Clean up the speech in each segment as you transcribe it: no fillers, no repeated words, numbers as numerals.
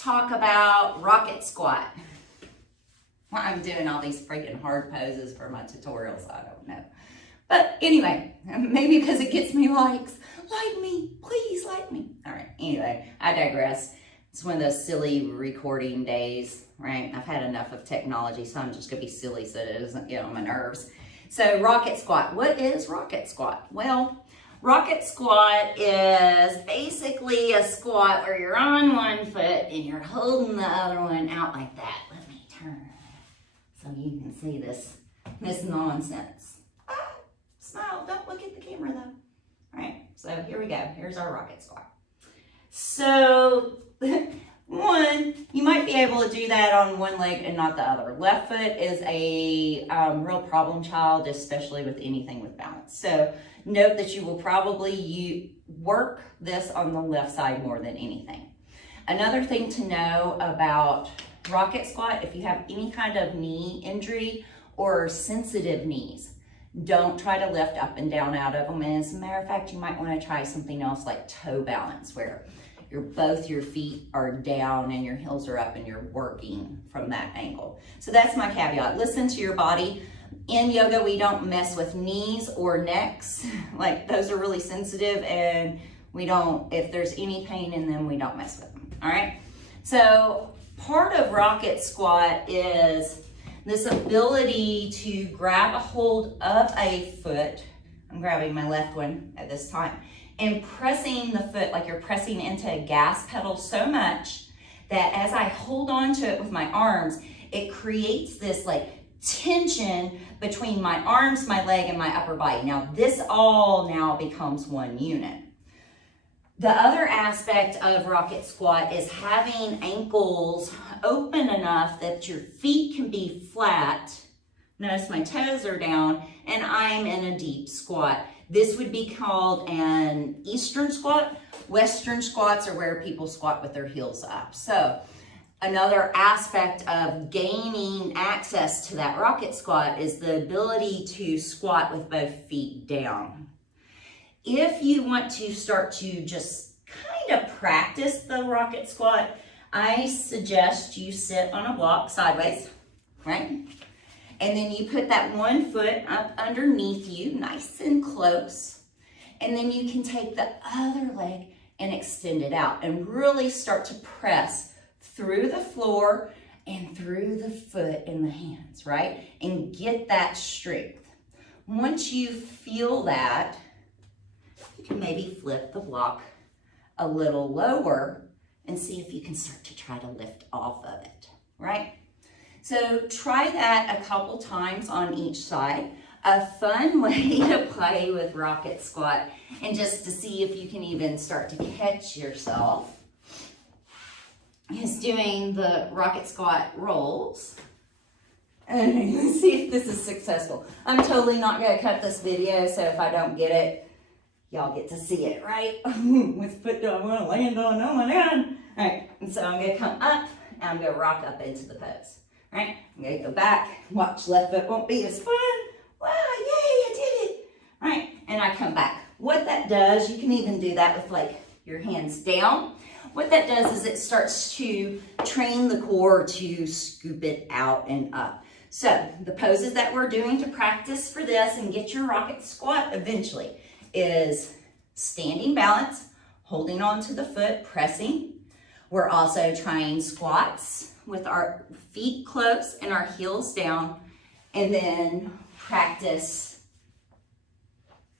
talk about rocket squat. Well, I'm doing all these freaking hard poses for my tutorials, I don't know. But anyway, maybe because it gets me likes. Like me, please like me. All right, anyway, I digress. It's one of those silly recording days, right? I've had enough of technology, so I'm just gonna be silly so that it doesn't get on my nerves. So rocket squat, what is rocket squat? Well, rocket squat is basically a squat where you're on one foot and you're holding the other one out like that. Let me turn so you can see this nonsense. Ah, smile, don't look at the camera though. All right, so here we go. Here's our rocket squat. So one, you might be able to do that on one leg and not the other. Left foot is a real problem child, especially with anything with balance. So note that you will probably work this on the left side more than anything. Another thing to know about rocket squat, if you have any kind of knee injury or sensitive knees, don't try to lift up and down out of them. And as a matter of fact, you might want to try something else like toe balance, where both your feet are down and your heels are up and you're working from that angle. So that's my caveat. Listen to your body. In yoga, we don't mess with knees or necks. Like, those are really sensitive, and we don't, if there's any pain in them, we don't mess with them, all right? So part of rocket squat is this ability to grab a hold of a foot. I'm grabbing my left one at this time, and pressing the foot like you're pressing into a gas pedal so much that as I hold on to it with my arms, it creates this like tension between my arms, my leg, and my upper body. Now this all now becomes one unit. The other aspect of rocket squat is having ankles open enough that your feet can be flat. Notice my toes are down and I'm in a deep squat. This would be called an Eastern squat. Western squats are where people squat with their heels up. So another aspect of gaining access to that rocket squat is the ability to squat with both feet down. If you want to start to just kind of practice the rocket squat, I suggest you sit on a block sideways, right? And then you put that one foot up underneath you, nice and close. And then you can take the other leg and extend it out and really start to press through the floor and through the foot and the hands, right? And get that strength. Once you feel that, you can maybe flip the block a little lower and see if you can start to try to lift off of it, right? So try that a couple times on each side. A fun way to play with rocket squat and just to see if you can even start to catch yourself is doing the rocket squat rolls. And let's see if this is successful. I'm totally not going to cut this video, so if I don't get it, y'all get to see it, right? Which foot do I want to land on? Oh my God. All right, and so I'm going to come up and I'm going to rock up into the pose. All right, I'm going to go back. Watch, left foot won't be as fun. Wow, yay, I did it. All right, and I come back. What that does, you can even do that with like your hands down. What that does is it starts to train the core to scoop it out and up. So the poses that we're doing to practice for this and get your rocket squat eventually is standing balance, holding on to the foot, pressing. We're also trying squats with our feet close and our heels down, and then practice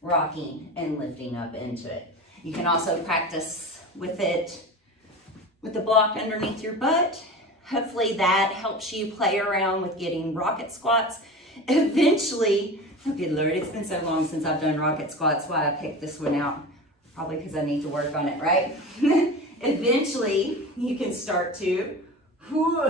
rocking and lifting up into it. You can also practice with it with the block underneath your butt. Hopefully that helps you play around with getting rocket squats. Eventually, oh good Lord, it's been so long since I've done rocket squats, why I picked this one out. Probably because I need to work on it, right? Eventually, you can start to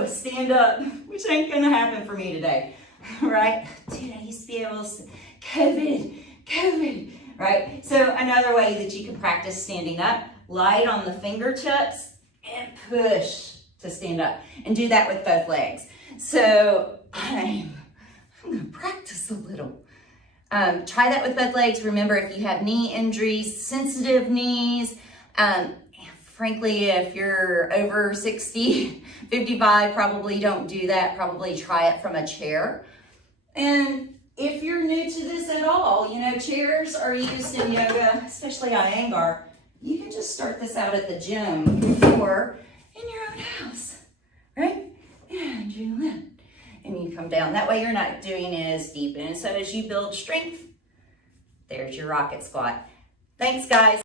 stand up, which ain't gonna happen for me today, right? Dude, I used to be able to, COVID, right? So another way that you can practice standing up, light on the fingertips and push to stand up, and do that with both legs. So I'm gonna practice a little. Try that with both legs. Remember, if you have knee injuries, sensitive knees, Frankly, if you're over 60, 55, probably don't do that. Probably try it from a chair. And if you're new to this at all, you know, chairs are used in yoga, especially Iyengar. You can just start this out at the gym or in your own house, right? And you lift and you come down. That way you're not doing it as deep. And so as you build strength, there's your rocket squat. Thanks, guys.